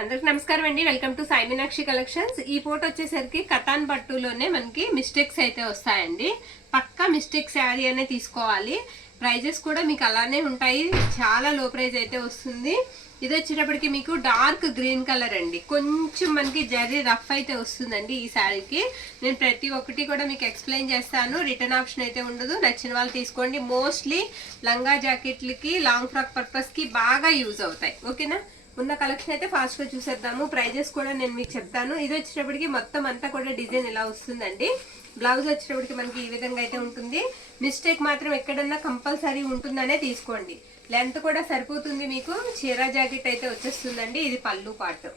అందరికి నమస్కారం అండి. Welcome to Sai Meenakshi collections. ఈ ఫోటో వచ్చేసరికి కతాన్ పట్టులోనే మనకి మిస్టేక్స్ అయితే వస్తాయండి. పక్కా మిస్టేక్ శారీ అనే తీసుకోవాలి. ప్రైజెస్ కూడా మీకు అలానే ఉంటాయి. చాలా లో ప్రైజ్ అయితే వస్తుంది. ఇది వచ్చేటప్పటికి మీకు డార్క్ గ్రీన్ కలర్ అండి. కొంచెం మనకి జరీ రఫ్ అయితే వస్తుందండి ఈ శారీకి. నేను ప్రతి ఒక్కటి కూడా మీకు ఎక్స్ప్లెయిన్ చేస్తాను. రిటర్న్ ఆప్షన్ అయితే ఉండదు. నచ్చిన వాళ్ళు తీసుకోండి. మోస్ట్లీ లంగా జాకెట్లకి, లాంగ్ ఫ్రాక్ పర్పస్కి బాగా యూజ్ అవుతాయి. ఓకేనా? ఉన్న కలెక్షన్ అయితే ఫాస్ట్ గా చూసేద్దాము. ప్రైజెస్ కూడా నేను మీకు చెప్తాను. ఇది వచ్చేటప్పటికి మొత్తం అంతా కూడా డిజైన్ ఇలా వస్తుందండి. బ్లౌజ్ వచ్చేటప్పటికి మనకి ఈ విధంగా అయితే ఉంటుంది. మిస్టేక్ మాత్రం ఎక్కడన్నా కంపల్సరీ ఉంటుందనే తీసుకోండి. లెంత్ కూడా సరిపోతుంది మీకు. చీరా జాకెట్ అయితే వచ్చేస్తుందండి. ఇది పళ్ళు పార్ట్.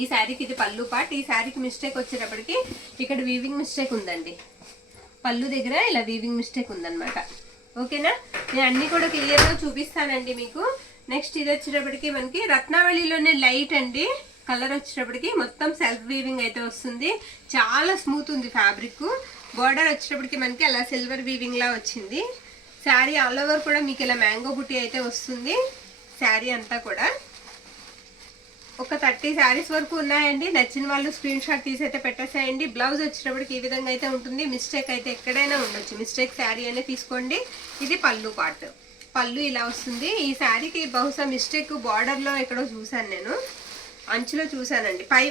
ఈ శారీకి ఇది పళ్ళు పార్ట్. ఈ శారీకి మిస్టేక్ వచ్చేటప్పటికి ఇక్కడ వీవింగ్ మిస్టేక్ ఉందండి. పళ్ళు దగ్గర ఇలా వీవింగ్ మిస్టేక్ ఉందన్నమాట. ఓకేనా? నేను అన్ని కూడా క్లియర్ గా చూపిస్తానండి మీకు. నెక్స్ట్ ఇది వచ్చేటప్పటికి మనకి రత్నావళిలోనే లైట్ అండి. కలర్ వచ్చేటప్పటికి మొత్తం సెల్ఫ్ వీవింగ్ అయితే వస్తుంది. చాలా స్మూత్ ఉంది ఫ్యాబ్రిక్. బార్డర్ వచ్చేటప్పటికి మనకి అలా సిల్వర్ వీవింగ్ లా వచ్చింది. శారీ ఆల్ ఓవర్ కూడా మీకు ఇలా మ్యాంగో బుట్టి అయితే వస్తుంది. శారీ అంతా కూడా ఒక 30 శారీస్ వరకు ఉన్నాయండి. నచ్చిన వాళ్ళు స్క్రీన్ షాట్ తీసి అయితే పెట్టేసేయండి. బ్లౌజ్ వచ్చేటప్పటికి ఈ విధంగా అయితే ఉంటుంది. మిస్టేక్ అయితే ఎక్కడైనా ఉండొచ్చు. మిస్టేక్ శారీ అనే తీసుకోండి. ఇది పళ్ళు పార్ట్. పళ్ళు ఇలా వస్తుంది. ఈ శారీకి బహుశా మిస్టేక్ బార్డర్లో ఎక్కడో చూసాను నేను. అంచులో చూసానండి. పై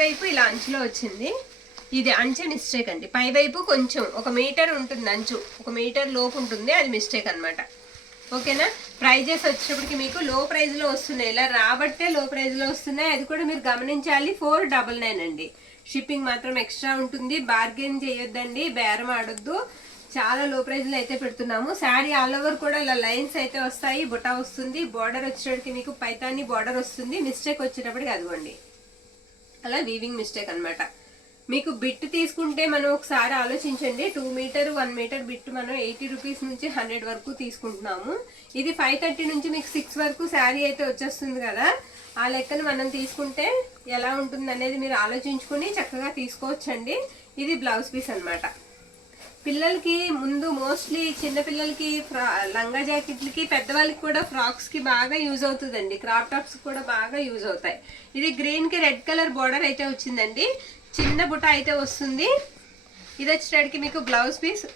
వైపు ఇలా అంచులో వచ్చింది. ఇది అంచె మిస్టేక్ అండి. పై వైపు కొంచెం 1 మీటర్ ఉంటుంది అంచు. 1 మీటర్ లోపు ఉంటుంది. అది మిస్టేక్ అనమాట. ఓకేనా? ప్రైజెస్ వచ్చేటప్పటికి మీకు లో ప్రైజ్లో వస్తున్నాయి. ఇలా రాబట్టే లో ప్రైజ్లో వస్తున్నాయి. అది కూడా మీరు గమనించాలి. 499 అండి. షిప్పింగ్ మాత్రం ఎక్స్ట్రా ఉంటుంది. బార్గెన్ చేయొద్దండి. బేరం ఆడొద్దు. చాలా లో ప్రైజ్ లో అయితే పెడుతున్నాము. శారీ ఆల్ ఓవర్ కూడా ఇలా లైన్స్ అయితే వస్తాయి. బుటా వస్తుంది. బార్డర్ వచ్చేటప్పటికి మీకు పైతాని బార్డర్ వస్తుంది. మిస్టేక్ వచ్చేటప్పటికి అదిగోండి అలా వీవింగ్ మిస్టేక్ అనమాట. మీకు బిట్ తీసుకుంటే మనం ఒకసారి ఆలోచించండి. 2 మీటర్ 1 మీటర్ బిట్ మనం 80 రూపీస్ నుంచి 100 వరకు తీసుకుంటున్నాము. ఇది 530 నుంచి మీకు 6 వరకు శారీ అయితే వచ్చేస్తుంది కదా. ఆ లెక్కను మనం తీసుకుంటే ఎలా ఉంటుంది అనేది మీరు ఆలోచించుకుని చక్కగా తీసుకోవచ్చండి. ఇది బ్లౌజ్ పీస్ అనమాట. పిల్లలకి ముందు మోస్ట్లీ చిన్న పిల్లలకి లంగా జాకెట్లకి, పెద్దవాళ్ళకి కూడా ఫ్రాక్స్ కి బాగా యూజ్ అవుతుందండి. క్రాప్ టాప్స్ కూడా బాగా యూజ్ అవుతాయి. ఇది గ్రీన్ కి రెడ్ కలర్ బార్డర్ అయితే వచ్చిందండి. చిన్న బుట్ట అయితే వస్తుంది. ఇది వచ్చేటప్పటికి మీకు బ్లౌజ్ పీస్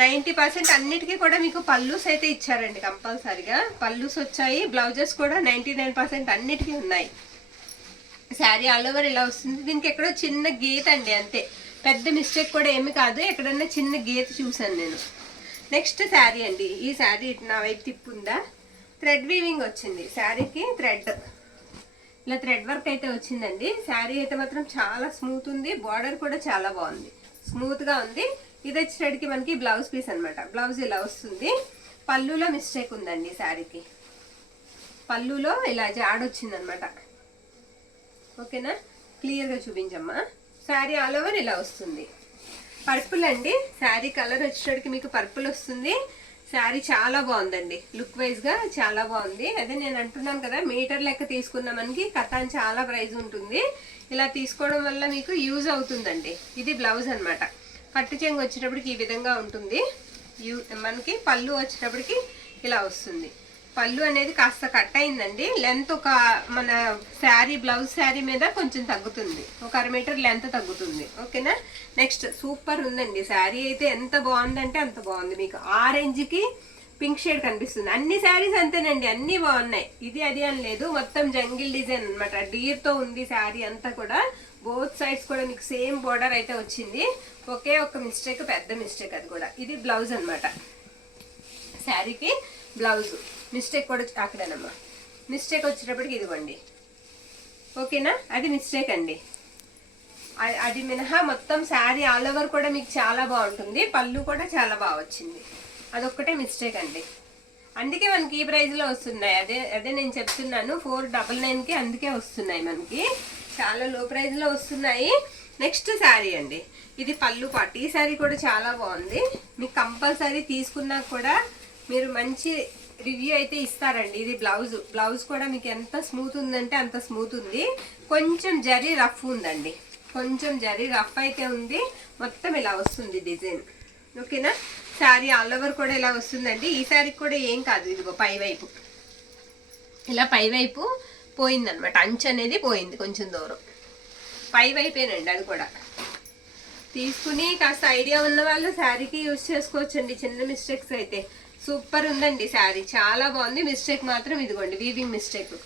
90% అన్నిటికీ కూడా మీకు పల్లూస్ అయితే ఇచ్చారండి. కంపల్సరిగా పల్లూస్ వచ్చాయి. బ్లౌజెస్ కూడా 99% అన్నిటికీ ఉన్నాయి. శారీ ఆల్ ఓవర్ ఇలా వస్తుంది. దీనికి ఎక్కడో చిన్న గీత అండి, అంతే. పెద్ద మిస్టేక్ కూడా ఏమి కాదు. ఎక్కడన్నా చిన్న గీత చూసాను నేను. నెక్స్ట్ శారీ అండి. ఈ శారీ నా వైపు తిప్పుందా. థ్రెడ్ వీవింగ్ వచ్చింది శారీకి. ఇలా థ్రెడ్ వర్క్ అయితే వచ్చిందండి. శారీ అయితే మాత్రం చాలా స్మూత్ ఉంది. బార్డర్ కూడా చాలా బాగుంది. స్మూత్ గా ఉంది. ఇది వచ్చేసరికి మనకి బ్లౌజ్ పీస్ అనమాట. బ్లౌజ్ ఇలా వస్తుంది. పళ్ళులో మిస్టేక్ ఉందండి శారీకి. పళ్ళులో ఇలా జాడొచ్చింది అనమాట. ఓకేనా? క్లియర్ గా చూపించమ్మా. శారీ ఆల్ ఓవర్ ఇలా వస్తుంది. పర్పుల్ అండి. శారీ కలర్ వచ్చేటప్పటికి మీకు పర్పుల్ వస్తుంది. శారీ చాలా బాగుందండి. లుక్ వైజ్ గా చాలా బాగుంది. అదే నేను అంటున్నాను కదా, మీటర్ లెక్క తీసుకున్న మనకి కథాన్ చాలా ప్రైస్ ఉంటుంది. ఇలా తీసుకోవడం వల్ల మీకు యూజ్ అవుతుందండి. ఇది బ్లౌజ్ అనమాట. పట్టు చెంగు వచ్చేటప్పటికి ఈ విధంగా ఉంటుంది. మనకి పళ్ళు వచ్చేటప్పటికి ఇలా వస్తుంది. పళ్ళు అనేది కాస్త కట్ అయిందండి. లెంత్ ఒక మన శారీ బ్లౌజ్ శారీ మీద కొంచెం తగ్గుతుంది. ఒక 1/2 మీటర్ లెంత్ తగ్గుతుంది. ఓకేనా? నెక్స్ట్ సూపర్ ఉందండి. శారీ అయితే ఎంత బాగుందంటే అంత బాగుంది. మీకు ఆరెంజ్ కి పింక్ షేడ్ కనిపిస్తుంది. అన్ని శారీస్ అంతేనండి. అన్ని బాగున్నాయి. ఇది అది అని లేదు. మొత్తం జంగిల్ డిజైన్ అనమాట. డీర్ తో ఉంది శారీ అంతా కూడా. బోత్ సైడ్స్ కూడా మీకు సేమ్ బోర్డర్ అయితే వచ్చింది. ఒకే ఒక మిస్టేక్, పెద్ద మిస్టేక్. అది కూడా ఇది బ్లౌజ్ అనమాట. శారీకి బ్లౌజ్ మిస్టేక్ కూడా అక్కడేనమ్మా. మిస్టేక్ వచ్చేటప్పటికి ఇదిగోండి. ఓకేనా? అది మిస్టేక్ అండి. అది మినహా మొత్తం శారీ ఆల్ ఓవర్ కూడా మీకు చాలా బాగుంటుంది. పళ్ళు కూడా చాలా బాగా వచ్చింది. అదొక్కటే మిస్టేక్ అండి. అందుకే మనకి ఈ ప్రైజ్ లో వస్తున్నాయి. అదే నేను చెప్తున్నాను. 499 కి అందుకే వస్తున్నాయి. మనకి చాలా లో ప్రైజ్ లో వస్తున్నాయి. నెక్స్ట్ శారీ అండి. ఇది పళ్ళు పార్ట్. ఈ శారీ కూడా చాలా బాగుంది. మీకు కంపల్సరీ తీసుకున్నా కూడా మీరు మంచి రివ్యూ అయితే ఇస్తారండి. ఇది బ్లౌజ్ కూడా మీకు ఎంత స్మూత్ ఉందంటే అంత స్మూత్ ఉంది. కొంచెం జరీ రఫ్ ఉందండి. కొంచెం జరీ రఫ్ అయితే ఉంది. మొత్తం ఇలా వస్తుంది డిజైన్. ఓకేనా? శారీ ఆల్ ఓవర్ కూడా ఇలా వస్తుందండి. ఈ శారీకి కూడా ఏం కాదు. ఇదిగో పై వైపు ఇలా పైవైపు పోయిందనమాట, అంచు అనేది పోయింది కొంచెం దూరం, పై వైపేనండి అది కూడా. తీసుకుని కాస్త ఐడియా ఉన్న వాళ్ళు శారీకి యూజ్ చేసుకోవచ్చండి. చిన్న మిస్టేక్స్ అయితే సూపర్ ఉందండి శారీ, చాలా బాగుంది. మిస్టేక్ మాత్రం ఇదిగోండి వీవింగ్ మిస్టేక్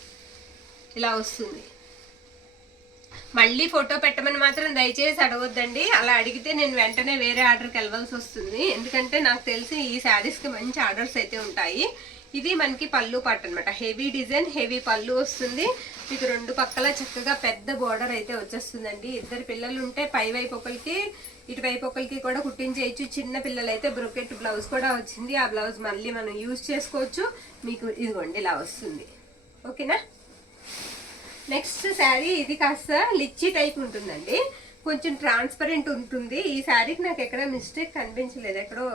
ఇలా వస్తుంది. మళ్ళీ ఫోటో పెట్టమని మాత్రం దయచేసి అడగొద్దండి, అలా అడిగితే నేను వెంటనే వేరే ఆర్డర్కి వెళ్ళవలసి వస్తుంది. ఎందుకంటే నాకు తెలిసి ఈ శారీస్కి మంచి ఆర్డర్స్ అయితే ఉంటాయి. ఇది మనకి పళ్ళు పాట అనమాట, హెవీ డిజైన్, హెవీ పళ్ళు వస్తుంది. మీకు రెండు పక్కల చక్కగా పెద్ద బోర్డర్ అయితే వచ్చేస్తుందండి. ఇద్దరు పిల్లలు ఉంటే పై వైపు ఒకరికి ఇటువైపు ఒకరికి కూడా కుట్టించేయచ్చు. చిన్న పిల్లలు అయితే బ్రొకెట్ బ్లౌజ్ కూడా వచ్చింది, ఆ బ్లౌజ్ మళ్ళీ మనం యూజ్ చేసుకోవచ్చు. మీకు ఇదిగోండి ఇలా వస్తుంది. ఓకేనా. నెక్స్ట్ శారీ ఇది కాస్త లిచ్చి టైప్ ఉంటుందండి, కొంచెం ట్రాన్స్పరెంట్ ఉంటుంది. ఈ శారీకి నాకు ఎక్కడ మిస్టేక్ కనిపించలేదు, ఎక్కడో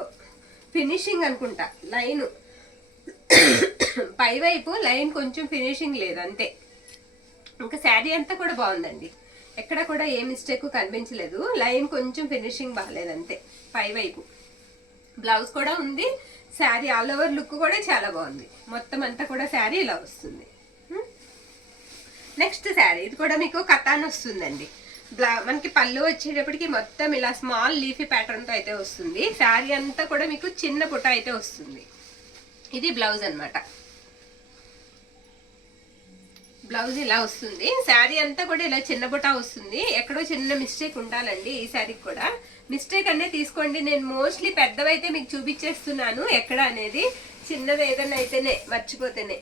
ఫినిషింగ్ అనుకుంటా, లైన్ పై వైపు లైన్ కొంచెం ఫినిషింగ్ లేదు అంతే. ఇంకా శారీ అంతా కూడా బాగుందండి, ఎక్కడ కూడా ఏ మిస్టేక్ కనిపించలేదు. లైన్ కొంచెం ఫినిషింగ్ బాగాలేదు అంతే. పై వైపు బ్లౌజ్ కూడా ఉంది. శారీ ఆల్ ఓవర్ లుక్ కూడా చాలా బాగుంది. మొత్తం అంతా కూడా శారీ ఇలా వస్తుంది. నెక్స్ట్ శారీ ఇది కూడా మీకు కతాన్ వస్తుందండి. మనకి పళ్ళు వచ్చేటప్పటికి మొత్తం ఇలా స్మాల్ లీఫీ ప్యాటర్న్తో అయితే వస్తుంది. శారీ అంతా కూడా మీకు చిన్న పుట్ట అయితే వస్తుంది. ఇది బ్లౌజ్ అనమాట. బ్లౌజ్ ఇలా వస్తుంది. శారీ అంతా కూడా ఇలా చిన్న బుట్ట వస్తుంది. ఎక్కడో చిన్న మిస్టేక్ ఉండాలండి ఈ శారీకి కూడా. మిస్టేక్ అనేది తీసుకోండి, నేను మోస్ట్లీ పెద్దవైతే మీకు చూపించేస్తున్నాను ఎక్కడ అనేది. చిన్నది ఏదైనా అయితేనే మర్చిపోతేనే.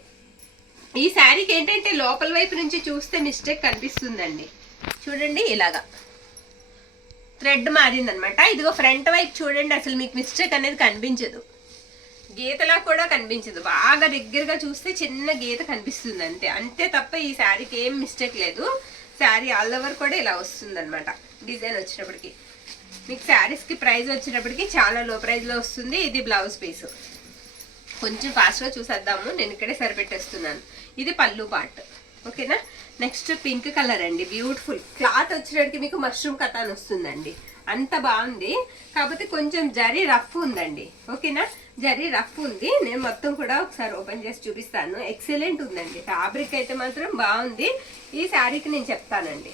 ఈ శారీకి ఏంటంటే లోపల వైపు నుంచి చూస్తే మిస్టేక్ కనిపిస్తుందండి. చూడండి ఇలాగా థ్రెడ్ మారిందనమాట. ఇదిగో ఫ్రంట్ వైపు చూడండి, అసలు మీకు మిస్టేక్ అనేది కనిపించదు, గీతలా కూడా కనిపించదు. బాగా దగ్గరగా చూస్తే చిన్న గీత కనిపిస్తుంది అంతే, అంతే తప్ప ఈ శారీకి ఏం మిస్టేక్ లేదు. శారీ ఆల్ ఓవర్ కూడా ఇలా వస్తుంది అనమాట. డిజైన్ వచ్చినప్పటికి మీకు శారీస్కి ప్రైస్ వచ్చేటప్పటికి చాలా లో ప్రైస్లో వస్తుంది. ఇది బ్లౌజ్ పీస్. కొంచెం ఫాస్ట్గా చూసేద్దాము, నేను ఇక్కడే సరిపెట్టేస్తున్నాను. ఇది పళ్ళు పార్ట్. ఓకేనా. నెక్స్ట్ పింక్ కలర్ అండి, బ్యూటిఫుల్. క్లాత్ వచ్చేటప్పటికి మీకు మష్రూమ్ కతాన్ వస్తుందండి, అంత బాగుంది. కాకపోతే కొంచెం జరీ రఫ్ ఉందండి. ఓకేనా, జరీ రఫ్ ఉంది. నేను మొత్తం కూడా ఒకసారి ఓపెన్ చేసి చూపిస్తాను. ఎక్సలెంట్ ఉందండి, ఫ్యాబ్రిక్ అయితే మాత్రం బాగుంది. ఈ శారీకి నేను చెప్తానండి,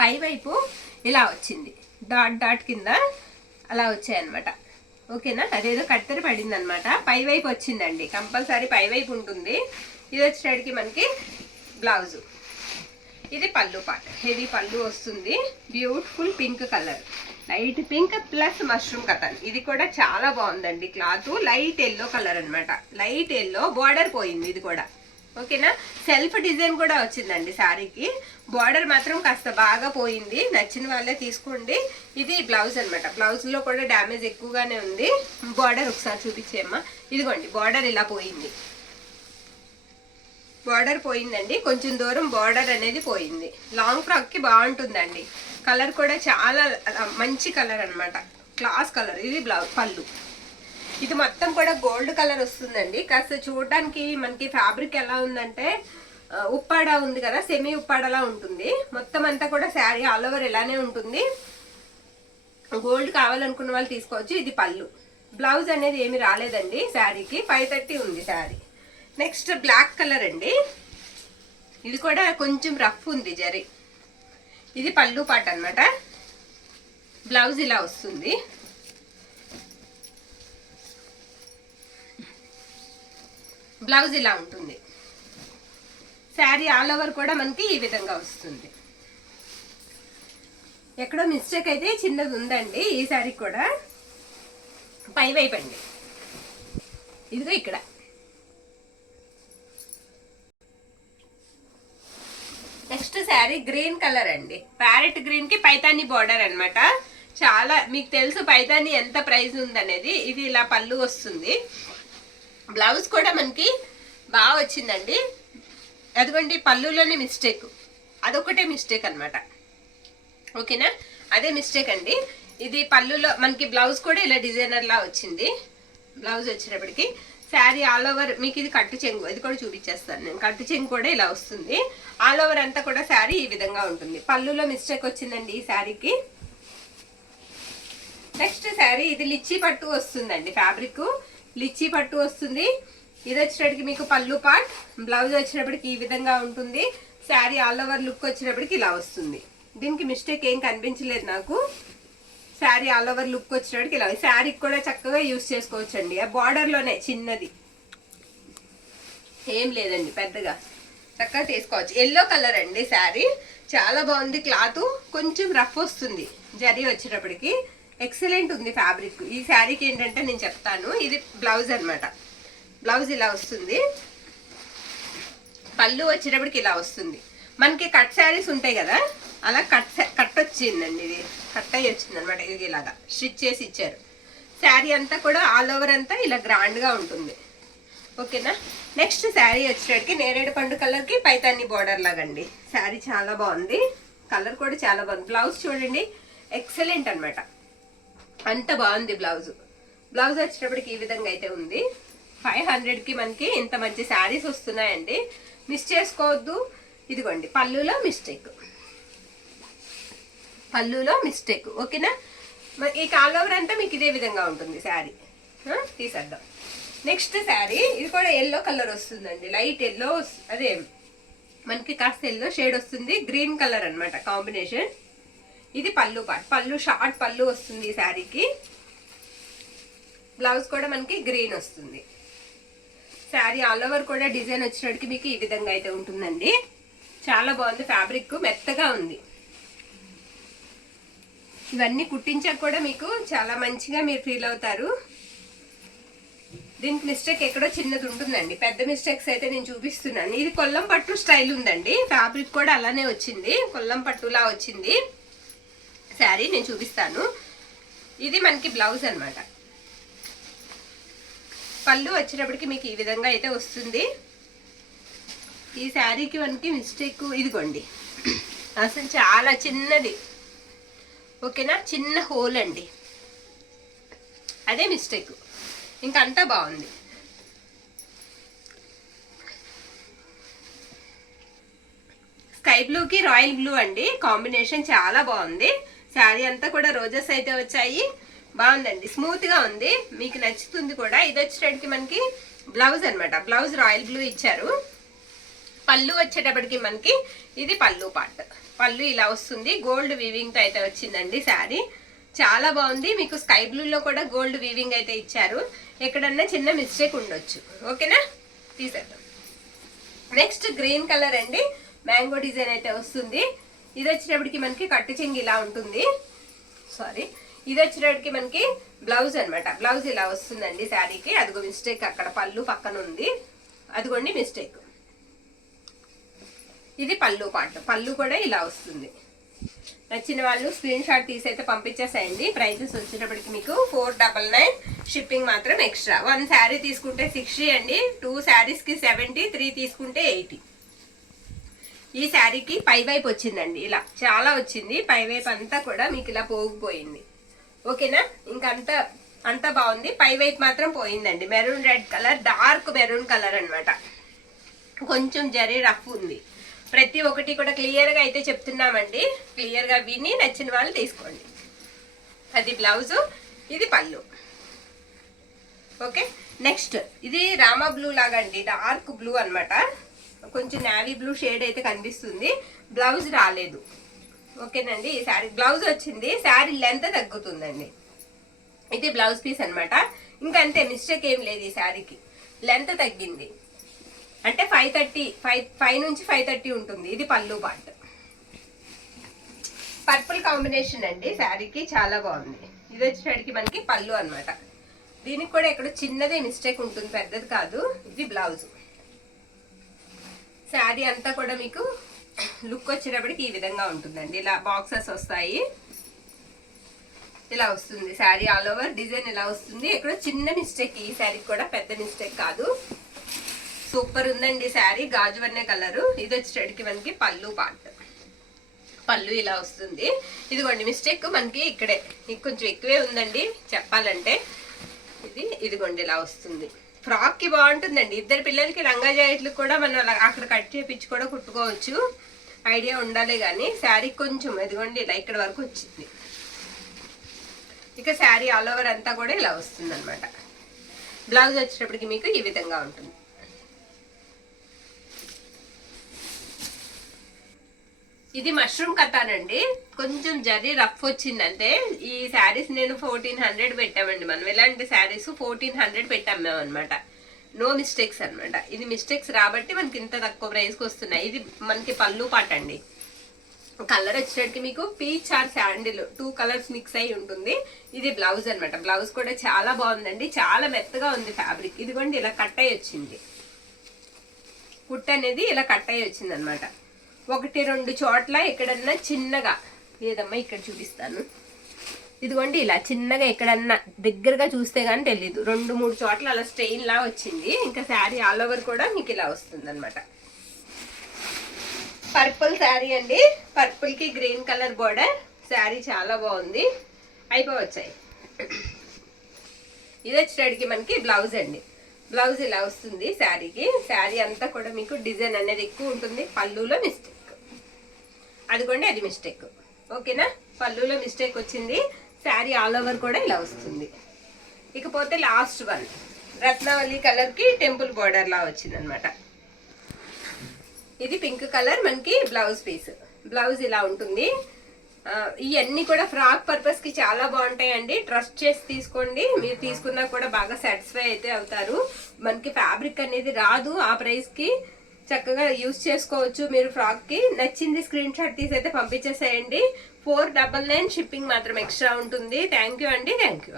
పై వైపు ఇలా వచ్చింది, డాట్ డాట్ కింద అలా వచ్చాయన్నమాట. ఓకేనా, అదేదో కత్తెర పడింది అనమాట. పై వైపు వచ్చిందండి, కంపల్సరీ పై వైపు ఉంటుంది. ఇది వచ్చేటికి మనకి బ్లౌజు. ఇది పళ్ళు పార్ట్, హెవీ పళ్ళు వస్తుంది. Beautiful pink colour, light pink plus mushroom cotton. ఇది కూడా చాలా బాగుందండి. క్లాత్ లైట్ ఎల్లో కలర్ అనమాట, లైట్ ఎల్లో. బార్డర్ పోయింది ఇది కూడా. ఓకేనా, సెల్ఫ్ డిజైన్ కూడా వచ్చిందండి శారీకి. బార్డర్ మాత్రం కాస్త బాగా పోయింది, నచ్చిన వాళ్ళే తీసుకోండి. ఇది బ్లౌజ్ అనమాట. బ్లౌజ్లో కూడా డ్యామేజ్ ఎక్కువగానే ఉంది. బార్డర్ ఒకసారి చూపించేమ్మా. ఇదిగోండి బార్డర్ ఇలా పోయింది, బార్డర్ పోయిందండి. కొంచెం దూరం బార్డర్ అనేది పోయింది. లాంగ్ ఫ్రాక్కి బాగుంటుందండి. కలర్ కూడా చాలా మంచి కలర్ అనమాట, క్లాస్ కలర్. ఇది బ్లౌజ్ పళ్ళు. ఇది మొత్తం కూడా గోల్డ్ కలర్ వస్తుందండి. కాస్త చూడడానికి మనకి ఫ్యాబ్రిక్ ఎలా ఉందంటే ఉప్పాడ ఉంది కదా, సెమీ ఉప్పాడలా ఉంటుంది. మొత్తం అంతా కూడా శారీ ఆల్ ఓవర్ ఇలానే ఉంటుంది. గోల్డ్ కావాలనుకున్న వాళ్ళు తీసుకోవచ్చు. ఇది పళ్ళు. బ్లౌజ్ అనేది ఏమి రాలేదండి శారీకి. 530 ఉంది శారీ. నెక్స్ట్ బ్లాక్ కలర్ అండి. ఇది కూడా కొంచెం రఫ్ ఉంది జరీ. ఇది పళ్ళు పాట అనమాట. బ్లౌజ్ ఇలా వస్తుంది. బ్లౌజ్ ఇలా ఉంటుంది. శారీ ఆల్ ఓవర్ కూడా మనకి ఈ విధంగా వస్తుంది. ఎక్కడో మిస్టేక్ అయితే చిన్నది ఉందండి ఈ శారీ కూడా. పై వైపు అండి, ఇదిగో ఇక్కడ. నెక్స్ట్ శారీ గ్రీన్ కలర్ అండి. ప్యారెట్ గ్రీన్ కి పైతాని బార్డర్ అనమాట. చాలా మీకు తెలుసు పైతాని ఎంత ప్రైస్ ఉందనేది. ఇది ఇలా పళ్ళు వస్తుంది. బ్లౌజ్ కూడా మనకి బాగా వచ్చిందండి. అదిగోండి పళ్ళులోనే మిస్టేక్, అదొకటే మిస్టేక్ అనమాట. ఓకేనా, అదే మిస్టేక్ అండి. ఇది పళ్ళులో మనకి బ్లౌజ్ కూడా ఇలా డిజైనర్ లా వచ్చింది. బ్లౌజ్ వచ్చినప్పటికి శారీ ఆల్ ఓవర్ మీకు ఇది కట్టు చెంగు, ఇది కూడా చూపించేస్తాను నేను. కట్టు చెంగు కూడా ఇలా వస్తుంది. ఆల్ ఓవర్ అంతా కూడా శారీ ఈ విధంగా ఉంటుంది. పళ్ళులో మిస్టేక్ వచ్చిందండి ఈ శారీకి. నెక్స్ట్ శారీ ఇది లిచ్చీ పట్టు వస్తుందండి. ఫ్యాబ్రిక్ లిచ్చీ పట్టు వస్తుంది. ఇది వచ్చేటప్పటికి మీకు పళ్ళు పార్ట్, బ్లౌజ్ వచ్చేటప్పటికి ఈ విధంగా ఉంటుంది. శారీ ఆల్ ఓవర్ లుక్ వచ్చేటప్పటికి ఇలా వస్తుంది. దీనికి మిస్టేక్ ఏం కనిపించలేదు నాకు. శారీ ఆల్ ఓవర్ లుక్ వచ్చేటప్పటికి ఇలా, శారీకి కూడా చక్కగా యూజ్ చేసుకోవచ్చు అండి. ఆ బార్డర్లోనే చిన్నది ఏం లేదండి, పెద్దగా చక్కగా తీసుకోవచ్చు. ఎల్లో కలర్ అండి శారీ, చాలా బాగుంది. క్లాత్ కొంచెం రఫ్ వస్తుంది జరీ వచ్చేటప్పటికి, ఎక్సలెంట్ ఉంది ఫ్యాబ్రిక్. ఈ శారీకి ఏంటంటే నేను చెప్తాను, ఇది బ్లౌజ్ అనమాట. బ్లౌజ్ ఇలా వస్తుంది, పళ్ళు వచ్చేటప్పటికి ఇలా వస్తుంది. మనకి కట్ శారీస్ ఉంటాయి కదా, అలా కట్ వచ్చిందండి. ఇది కట్ అయ్యి వచ్చింది అనమాట. ఇది ఇలాగా స్టిచ్ చేసి ఇచ్చారు. శారీ అంతా కూడా ఆల్ ఓవర్ అంతా ఇలా గ్రాండ్గా ఉంటుంది. ఓకేనా. నెక్స్ట్ శారీ వచ్చేటప్పటికి నేరేడు పండు కలర్కి పైతాన్ని బార్డర్ లాగండి. శారీ చాలా బాగుంది, కలర్ కూడా చాలా బాగుంది. బ్లౌజ్ చూడండి, ఎక్సలెంట్ అనమాట, అంత బాగుంది బ్లౌజ్. బ్లౌజ్ వచ్చేటప్పటికి ఈ విధంగా అయితే ఉంది. 500కి మనకి ఇంత మంచి శారీస్ వస్తున్నాయండి, మిస్ చేసుకోవద్దు. ఇదిగోండి పళ్ళులో మిస్టేక్, పళ్ళులో మిస్టేక్. ఓకేనా. ఈ ఆల్ ఓవర్ అంతా మీకు ఇదే విధంగా ఉంటుంది శారీ. తీసేద్దాం. నెక్స్ట్ శారీ, ఇది కూడా ఎల్లో కలర్ వస్తుందండి, లైట్ ఎల్లో. అదే మనకి కాస్త ఎల్లో షేడ్ వస్తుంది, గ్రీన్ కలర్ అనమాట కాంబినేషన్. ఇది పళ్ళు పార్ట్, పళ్ళు షార్ట్ పళ్ళు వస్తుంది ఈ శారీకి. బ్లౌజ్ కూడా మనకి గ్రీన్ వస్తుంది. శారీ ఆల్ ఓవర్ కూడా డిజైన్ వచ్చినట్టుకి మీకు ఈ విధంగా అయితే ఉంటుందండి. చాలా బాగుంది, ఫ్యాబ్రిక్ మెత్తగా ఉంది. ఇవన్నీ కుట్టించాక కూడా మీకు చాలా మంచిగా మీరు ఫీల్ అవుతారు. దీనికి మిస్టేక్ ఎక్కడో చిన్నది ఉంటుందండి, పెద్ద మిస్టేక్స్ అయితే నేను చూపిస్తున్నాను. ఇది కొల్లం పట్టు స్టైల్ ఉందండి, ఫ్యాబ్రిక్ కూడా అలానే వచ్చింది, కొల్లం పట్టులా వచ్చింది శారీ. నేను చూపిస్తాను. ఇది మనకి బ్లౌజ్ అనమాట. పళ్ళు వచ్చేటప్పటికి మీకు ఈ విధంగా అయితే వస్తుంది. ఈ శారీకి మనకి మిస్టేక్ ఇదిగోండి, అసలు చాలా చిన్నది. ఓకేనా, చిన్న హోల్ అండి, అదే మిస్టేక్. ఇంకంతా బాగుంది. స్కై బ్లూకి రాయల్ బ్లూ అండి, కాంబినేషన్ చాలా బాగుంది. శారీ అంతా కూడా రోజెస్ అయితే వచ్చాయి, బాగుందండి, స్మూత్ గా ఉంది, మీకు నచ్చుతుంది కూడా. ఇది వచ్చేటప్పటికి మనకి బ్లౌజ్ అనమాట. బ్లౌజ్ రాయల్ బ్లూ ఇచ్చారు. పళ్ళు వచ్చేటప్పటికి మనకి ఇది పళ్ళు పార్ట్, పళ్ళు ఇలా వస్తుంది. గోల్డ్ వీవింగ్ తో అయితే వచ్చిందండి శారీ, చాలా బాగుంది. మీకు స్కై బ్లూలో కూడా గోల్డ్ వీవింగ్ అయితే ఇచ్చారు, ఎక్కడన్నా చిన్న మిస్టేక్ ఉండొచ్చు. ఓకేనా, తీసేద్దాం. నెక్స్ట్ గ్రీన్ కలర్ అండి, మ్యాంగో డిజైన్ అయితే వస్తుంది. ఇది వచ్చేటప్పటికి మనకి కట్టు చెంగి ఇలా ఉంటుంది. సారీ, ఇది వచ్చేటప్పటికి మనకి బ్లౌజ్ అనమాట. బ్లౌజ్ ఇలా వస్తుందండి శారీకి. అదిగో మిస్టేక్, అక్కడ పళ్ళు పక్కన ఉంది, అదిగోండి మిస్టేక్. ఇది పళ్ళు పార్ట్, పళ్ళు కూడా ఇలా వస్తుంది. నచ్చిన వాళ్ళు స్క్రీన్ షాట్ తీసి అయితే పంపించేసేయండి. ప్రైజెస్ వచ్చేటప్పటికి మీకు 499, షిప్పింగ్ మాత్రం ఎక్స్ట్రా. 1 శారీ తీసుకుంటే 60 అండి, 2 శారీస్కి 70, 3 తీసుకుంటే 80. ఈ శారీకి పై వైపు వచ్చిందండి, ఇలా చాలా వచ్చింది. పై వైపు అంతా కూడా మీకు ఇలా పోగిపోయింది. ఓకేనా, అంతా బాగుంది. పై వైపు మాత్రం పోయిందండి. Maroon red colour, dark maroon colour అనమాట. కొంచెం జరీ రఫ్ ఉంది. ప్రతి ఒక్కటి కూడా క్లియర్గా అయితే చెప్తున్నామండి, క్లియర్గా విని నచ్చిన వాళ్ళు తీసుకోండి. అది బ్లౌజు, ఇది పళ్ళు. ఓకే. నెక్స్ట్ ఇది రామా బ్లూ లాగా అండి, డార్క్ బ్లూ అనమాట. కొంచెం నావీ బ్లూ షేడ్ అయితే కనిపిస్తుంది. బ్లౌజ్ రాలేదు. ఓకేనండి. ఈ శారీ బ్లౌజ్ వచ్చింది, శారీ లెంత్ తగ్గుతుందండి. ఇది బ్లౌజ్ పీస్ అనమాట. ఇంకా అంతే, మిస్టేక్ ఏం లేదు. ఈ శారీకి లెంత్ తగ్గింది అంటే 5 నుంచి 530 ఉంటుంది. ఇది పళ్ళు పార్ట్. పర్పుల్ కాంబినేషన్ అండి శారీకి, చాలా బాగుంది. ఇది వచ్చేసరికి మనకి పళ్ళు అనమాట. దీనికి కూడా ఎక్కడ చిన్నదే మిస్టేక్ ఉంటుంది, పెద్దది కాదు. ఇది బ్లౌజ్. శారీ అంతా కూడా మీకు లుక్ వచ్చేటప్పటికి ఈ విధంగా ఉంటుందండి. ఇలా బాక్సెస్ వస్తాయి, ఇలా వస్తుంది శారీ. ఆల్ ఓవర్ డిజైన్ ఇలా వస్తుంది. ఎక్కడ చిన్న మిస్టేక్, ఈ శారీకి కూడా పెద్ద మిస్టేక్ కాదు. సూపర్ ఉందండి శారీ, గాజు వన్నే కలరు. ఇది వచ్చేటప్పటికి మనకి పళ్ళు పార్ట్, పళ్ళు ఇలా వస్తుంది. ఇదిగోండి మిస్టేక్ మనకి ఇక్కడే కొంచెం ఎక్కువే ఉందండి చెప్పాలంటే. ఇదిగోండి ఇలా వస్తుంది. ఫ్రాక్ కి బాగుంటుందండి. 2 పిల్లలకి లంగా జాకెట్లు కూడా మనం అక్కడ కట్ చేపించి కూడా కుట్టుకోవచ్చు, ఐడియా ఉండాలి. కానీ శారీ కొంచెం ఇదిగోండి ఇలా ఇక్కడ వరకు వచ్చింది. ఇక శారీ ఆల్ ఓవర్ అంతా కూడా ఇలా వస్తుంది అనమాట. బ్లౌజ్ వచ్చేటప్పటికి మీకు ఈ విధంగా ఉంటుంది. ఇది మష్రూమ్ కతాన్ అండి. కొంచెం జరీ రఫ్ వచ్చిందంటే ఈ శారీస్ నేను 1400 పెట్టామండి. మనం ఎలాంటి శారీస్ 1400 పెట్టాం మేము అనమాట. నో మిస్టేక్స్ అనమాట. ఇది మిస్టేక్స్ రాబట్టి మనకి ఇంత తక్కువ ప్రైస్కి వస్తున్నాయి. ఇది మనకి పళ్ళు పాట అండి. కలర్ వచ్చేటట్టుకి మీకు peach or sandal 2 colours mix అయి ఉంటుంది. ఇది బ్లౌజ్ అనమాట. బ్లౌజ్ కూడా చాలా బాగుందండి, చాలా మెత్తగా ఉంది ఫ్యాబ్రిక్. ఇదిగోండి ఇలా కట్ అయ్యి వచ్చింది, కుట్ అనేది ఇలా కట్ అయ్యి వచ్చింది అనమాట. 1-2 చోట్ల ఎక్కడన్నా చిన్నగా, ఏదమ్మా ఇక్కడ చూపిస్తాను, ఇదిగోండి ఇలా చిన్నగా ఎక్కడన్నా దగ్గరగా చూస్తే గానీ తెలీదు. 2-3 చోట్ల అలా స్టెయిన్ లా వచ్చింది. ఇంకా శారీ ఆల్ ఓవర్ కూడా మీకు ఇలా వస్తుంది అనమాట. పర్పుల్ శారీ అండి. పర్పుల్ కి గ్రీన్ కలర్ బోర్డర్. శారీ చాలా బాగుంది. అయిపోవచ్చాయి. ఇది వచ్చేటికి మనకి బ్లౌజ్ అండి. బ్లౌజ్ ఇలా వస్తుంది శారీకి. శారీ అంతా కూడా మీకు డిజైన్ అనేది ఎక్కువ ఉంటుంది. పళ్ళులో మిస్టేక్, అదిగోండి అది మిస్టేక్. ఓకేనా, పళ్ళులో మిస్టేక్ వచ్చింది. శారీ ఆల్ ఓవర్ కూడా ఇలా వస్తుంది. ఇకపోతే లాస్ట్ వన్ రత్నావళి కలర్ కి టెంపుల్ బోర్డర్ లా వచ్చింది అనమాట. ఇది పింక్ కలర్ మనకి బ్లౌజ్ పీస్. బ్లౌజ్ ఇలా ఉంటుంది. ఇవన్నీ కూడా ఫ్రాక్ పర్పస్ కి చాలా బాగుంటాయండి. ట్రస్ట్ చేసి తీసుకోండి. మీరు తీసుకున్నా కూడా బాగా సాటిస్ఫై అయితే అవుతారు. మనకి ఫ్యాబ్రిక్ అనేది రాదు. ఆ ప్రైస్ కి చక్కగా యూజ్ చేసుకోవచ్చు. మీరు ఫ్రాక్ కి నచ్చింది స్క్రీన్ షాట్ తీసి అయితే పంపించేసేయండి. 499 షిప్పింగ్ మాత్రం ఎక్స్ట్రా ఉంటుంది. థ్యాంక్ యూ అండి. Thank you.